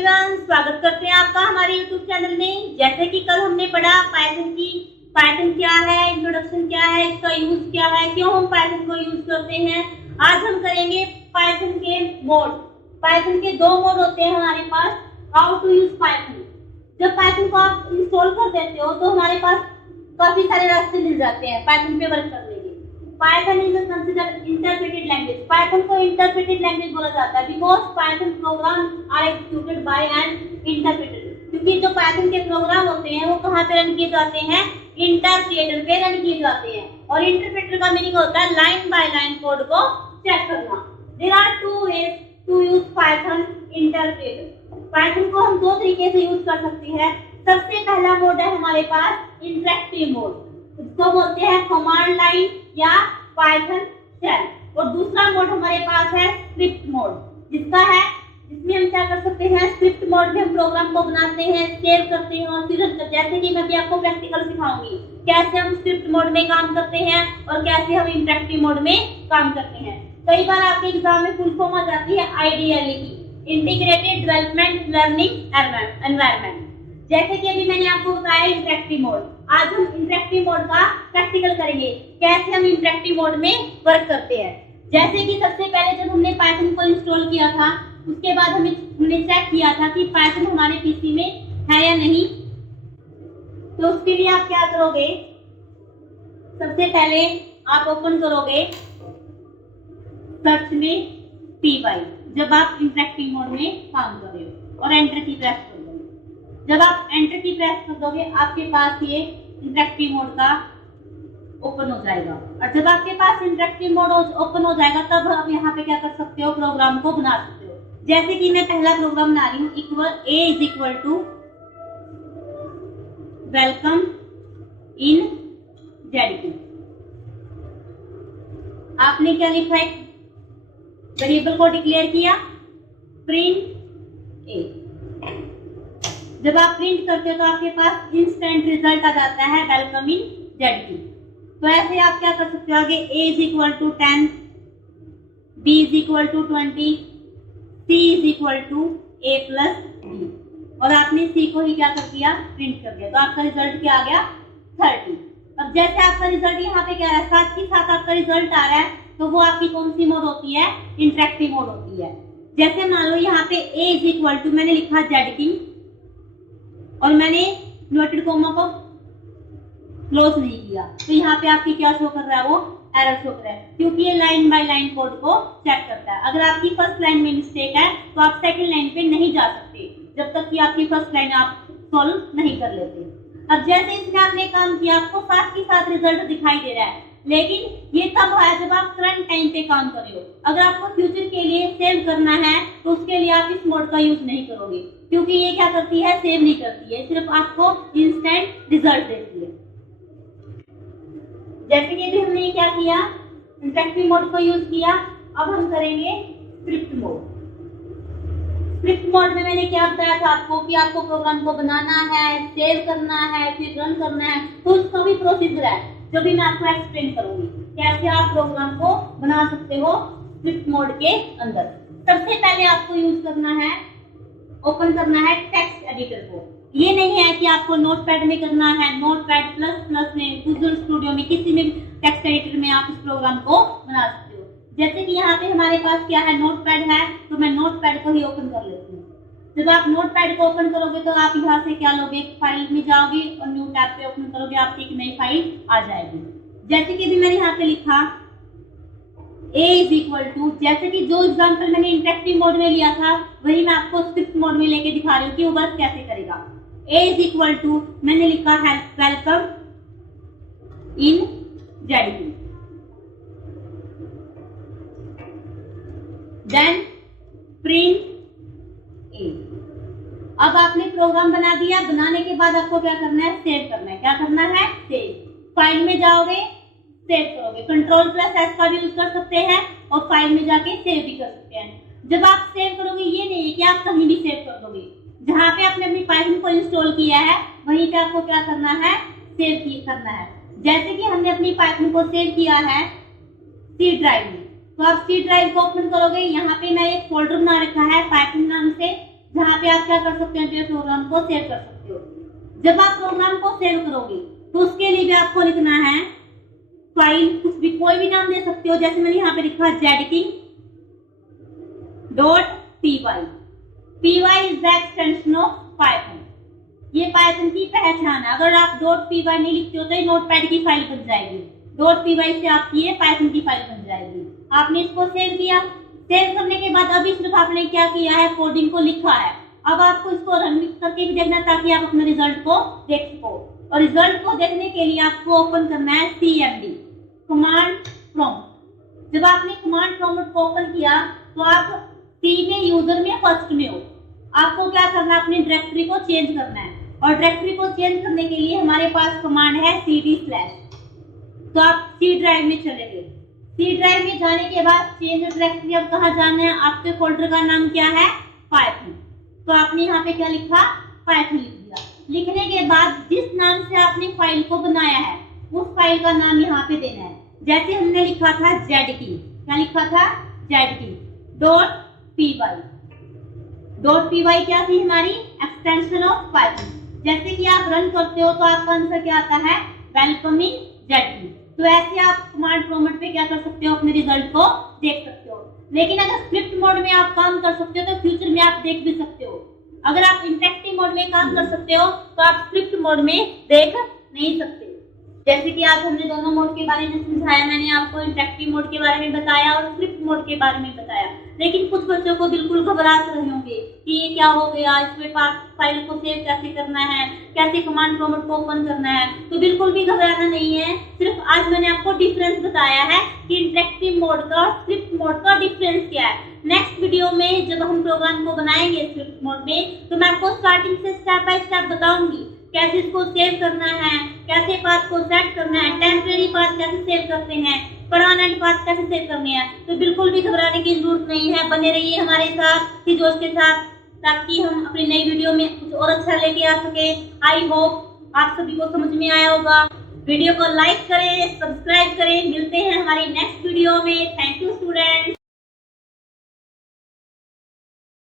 Everyone, स्वागत करते हैं आपका हमारे यूट्यूब चैनल में। जैसे कि कल हमने पढ़ा पाइथन क्या है, इंट्रोडक्शन क्या है, इसका यूज क्या है, क्यों हम पाइथन को यूज करते हैं। आज हम करेंगे पाइथन के मोड। पाइथन के दो मोड होते हैं हमारे पास। How to use Python. जब पाइथन को आप इंस्टॉल कर देते हो तो हमारे पास काफी सारे रास्ते मिल जाते हैं पाइथन पे वर्क करने के। Python is considered interpreted language. Python को इंटरप्रेटेड लैंग्वेज बोला जाता है because Python program are executed by an interpreter. क्योंकि जो पाइथन के प्रोग्राम होते हैं वो कहाँ पे रन किए जाते हैं, इंटरप्रेटर पे रन किए जाते हैं। और इंटरप्रेटर का मीनिंग होता है लाइन बाय लाइन कोड को चेक करना। There are two ways to use Python interpreter. Python को हम दो तरीके से यूज कर सकते हैं। सबसे पहला मोड है हमारे पास इंटरेक्टिव मोड, इसको बोलते हैं कमांड लाइन या पाइथन शेल। और दूसरा मोड हमारे पास है स्क्रिप्ट मोड, जिसमें हम क्या कर सकते हैं, स्क्रिप्ट मोड में हम प्रोग्राम को बनाते हैं, सेव करते हैं और फिर जैसे कि मैं भी आपको प्रैक्टिकल सिखाऊंगी कैसे हम स्क्रिप्ट मोड में काम करते हैं और कैसे हम इंटरेक्टिव मोड में काम करते हैं। कई बार आपके एग्जाम में फुल फॉर्म आ जाती है आईडीएलई की, इंटीग्रेटेड डेवलपमेंट लर्निंग एनवायरनमेंट। जैसे कि अभी मैंने आपको बताया इंटरेक्टिव मोड, आज हम इंटरेक्टिव मोड का प्रैक्टिकल करेंगे, कैसे हम इंटरेक्टिव मोड में वर्क करते हैं। जैसे कि सबसे पहले जब हमने पाइथन को इंस्टॉल किया था उसके बाद हमने चेक किया था कि पाइथन हमारे पीसी में है या नहीं। तो उसके लिए आप क्या करोगे, सबसे पहले आप ओपन करोगे सर्च में py जब आप इंटरेक्टिव मोड में काम कर रहे हो और एंटर की प्रेस कर दोगे। जब आप एंटर की प्रेस कर दोगे आपके पास ये इंटरेक्टिव मोड का ओपन हो जाएगा। और जब आपके पास इंटरेक्टिव मोड ओपन हो जाएगा तब आप यहाँ पे क्या कर सकते हो, प्रोग्राम को बना सकते हो। जैसे कि मैं पहला प्रोग्राम बना रही हूँ, a is equal to welcome in JDP. आपने क्या लिखा है, वेरिएबल को डिक्लेयर किया प्रिंट a। जब आप प्रिंट करते हो तो आपके पास इंस्टेंट रिजल्ट आ जाता है वेलकम इन जेडपी। तो ऐसे आप क्या कर सकते हो, आगे a is equal to 10, b is equal to 20, c is equal to a plus b। और आपने c को ही क्या कर दिया, प्रिंट कर दिया। तो आपका रिजल्ट क्या आ गया, 30। अब जैसे आपका रिजल्ट यहाँ पे क्या है, साथ ही साथ आपका रिजल्ट आ रहा है, तो वो आपकी कौन सी मोड होती है, इंटरेक्टिव मोड होती है। जैसे मान लो यहाँ पे a इज इक्वल टू मैंने लिखा जेडपी और मैंने इन्वर्टेड कोमा को क्लोज नहीं किया, तो यहाँ पे आपकी क्या शो कर रहा है, वो एरर शो कर रहा है, क्योंकि ये लाइन बाय लाइन कोड को चेक करता है। अगर आपकी फर्स्ट लाइन में मिस्टेक है तो आप सेकंड लाइन पे नहीं जा सकते जब तक कि आपकी फर्स्ट लाइन आप सॉल्व नहीं कर लेते। अब जैसे इसमें आपने काम किया, आपको साथ ही साथ रिजल्ट दिखाई दे रहा है, लेकिन ये तब है जब आप करंट टाइम पे काम कर रहे हो। अगर आपको फ्यूचर के लिए सेव करना है तो उसके लिए आप इस मोड का यूज नहीं करोगे, क्योंकि ये क्या करती है, सेव नहीं करती है, सिर्फ आपको इंस्टेंट रिजल्ट देती है। जैसे कि भी हमने क्या किया, इंटरेक्टिव मोड को यूज किया। अब हम करेंगे स्क्रिप्ट मोड। स्क्रिप्ट मोड में मैंने क्या बताया था आपको कि आपको प्रोग्राम को बनाना है, सेव करना है, फिर रन करना है, तो उसका भी प्रोसीजर है जो भी मैं आपको एक्सप्लेन करूंगी, कैसे आप प्रोग्राम को बना सकते हो स्क्रिप्ट मोड के अंदर। सबसे पहले आपको यूज करना है, ओपन करना है टेक्स्ट एडिटर को। ये नहीं है कि आपको नोटपैड में करना है, नोटपैड प्लस प्लस में, विजुअल स्टूडियो में, किसी में टेक्स्ट एडिटर में आप इस प्रोग्राम को बना सकते हो। जैसे कि यहाँ पे हमारे पास क्या है, नोटपैड है, तो मैं नोटपैड को ही ओपन कर लेती हूँ। जब आप नोटपैड को ओपन करोगे तो आप यहाँ से क्या लोगे, फाइल में जाओगे और न्यू टैब पे ओपन करोगे, आपकी एक नई फाइल आ जाएगी। जैसे कि भी मैंने यहाँ पे लिखा a इज इक्वल टू, जैसे कि जो एग्जांपल मैंने इंटरेक्टिव मोड में लिया था वही मैं आपको स्क्रिप्ट मोड में लेके दिखा रही हूँ कि वो वर्क कैसे करेगा। a इज इक्वल टू मैंने लिखा है welcome in JDP, then print a। अब आपने प्रोग्राम बना दिया, बनाने के बाद आपको क्या करना है, सेव करना है। क्या करना है, सेव। फाइल में जाओगे, सेव करोगे, कंट्रोल प्लस एस का भी यूज कर सकते हैं और फाइल में जाके सेव भी कर सकते हैं। जब आप सेव करोगे ये नहीं है कि आप कहीं भी सेव कर दोगे, जहाँ पे आपने अपनी पाइथन को इंस्टॉल किया है वहीं पे आपको क्या करना है, सेव करना है। जैसे कि हमने अपनी पाइथन को सेव किया है सी ड्राइव में, तो आप सी ड्राइव को ओपन करोगे, यहाँ पे मैं एक फोल्डर बना रखा है पाइथन नाम से, जहाँ पे आप क्या कर सकते हो, जो प्रोग्राम को सेव कर सकते हो। जब आप प्रोग्राम को सेव करोगे तो उसके लिए भी आपको लिखना है फाइल, कुछ भी कोई भी नाम दे सकते हो। जैसे मैंने यहाँ पे लिखा zking.py। py is the extension of Python. ये पाइथन की पहचान है। अगर आप .py नहीं लिखते हो तो ये नोटपैड की फाइल बन जाएगी। .py से आपकी ये पाइथन की फाइल बन जाएगी। आपने इसको सेव किया। सेव करने के बाद अभी सिर्फ आपने क्या किया है, कोडिंग को लिखा है। अब आपको इसको रन करके भी देखना ताकि आप अपने रिजल्ट को देख सको। और रिजल्ट को देखने के लिए आपको ओपन करना है CMD, कमांड प्रॉम्प्ट। जब आपने कमांड प्रॉम्प्ट को ओपन किया तो आप C में यूजर में फर्स्ट में हो। आपको क्या करना है, अपनी डायरेक्टरी को चेंज करना है। और डायरेक्टरी को चेंज करने के लिए हमारे पास कमांड है cd/। तो आप C ड्राइव में चले गए। C ड्राइव में जाने के बाद चेंज डायरेक्टरी, अब कहाँ जाना है, आपके फोल्डर का नाम क्या है, पाइथन। तो आपने यहाँ पे क्या लिखा, पाइथन लिख दिया। लिखने के बाद जिस नाम से आपने फाइल को बनाया है उस फाइल का नाम यहाँ पे देना है। जैसे हमने लिखा था zking, क्या लिखा था, zking.py। .py क्या थी, हमारी एक्सटेंशन ऑफ पाइथन। जैसे कि आप रन करते हो तो आपका आंसर क्या आता है, वेलकमिंग zking। तो ऐसे आप कमांड प्रॉम्प्ट पे क्या कर सकते हो, अपने रिजल्ट को देख सकते हो। लेकिन अगर स्क्रिप्ट मोड में आप काम कर सकते हो तो फ्यूचर में आप देख भी सकते हो। अगर आप इंटरेक्टिव मोड में काम कर सकते हो तो आप स्क्रिप्ट मोड में देख नहीं सकते। जैसे कि आज हमने दोनों मोड के बारे में समझाया, मैंने आपको इंटरेक्टिव मोड के बारे में बताया और स्क्रिप्ट मोड के बारे में बताया। लेकिन कुछ बच्चों को बिल्कुल घबराहट रहे होंगे कि ये क्या हो गया, इसमें फाइल को सेव कैसे करना है, कैसे कमांड प्रॉम्प्ट को ओपन करना है। तो बिल्कुल भी घबराना नहीं है। सिर्फ आज मैंने आपको डिफरेंस बताया है कि इंटरेक्टिव मोड का और स्क्रिप्ट मोड का डिफरेंस क्या है। नेक्स्ट वीडियो में जब हम प्रोग्राम को बनाएंगे स्क्रिप्ट मोड में तो मैं आपको स्टार्टिंग से स्टेप बाय स्टेप बताऊंगी कैसे इसको सेव करना है, कैसे पाथ को सेट करना है, टेम्परेरी पाथ कैसे सेव करते हैं, परमानेंट पाथ कैसे सेव करने हैं। तो बिल्कुल भी घबराने की जरूरत नहीं है। बने रहिए हमारे साथ, इसी जोश के साथ, ताकि हम अपनी नई वीडियो में कुछ और अच्छा लेके आ सके। आई होप आप सभी को समझ में आया होगा। वीडियो को लाइक करें, सब्सक्राइब करें। मिलते हैं हमारी नेक्स्ट वीडियो में। Thank you students.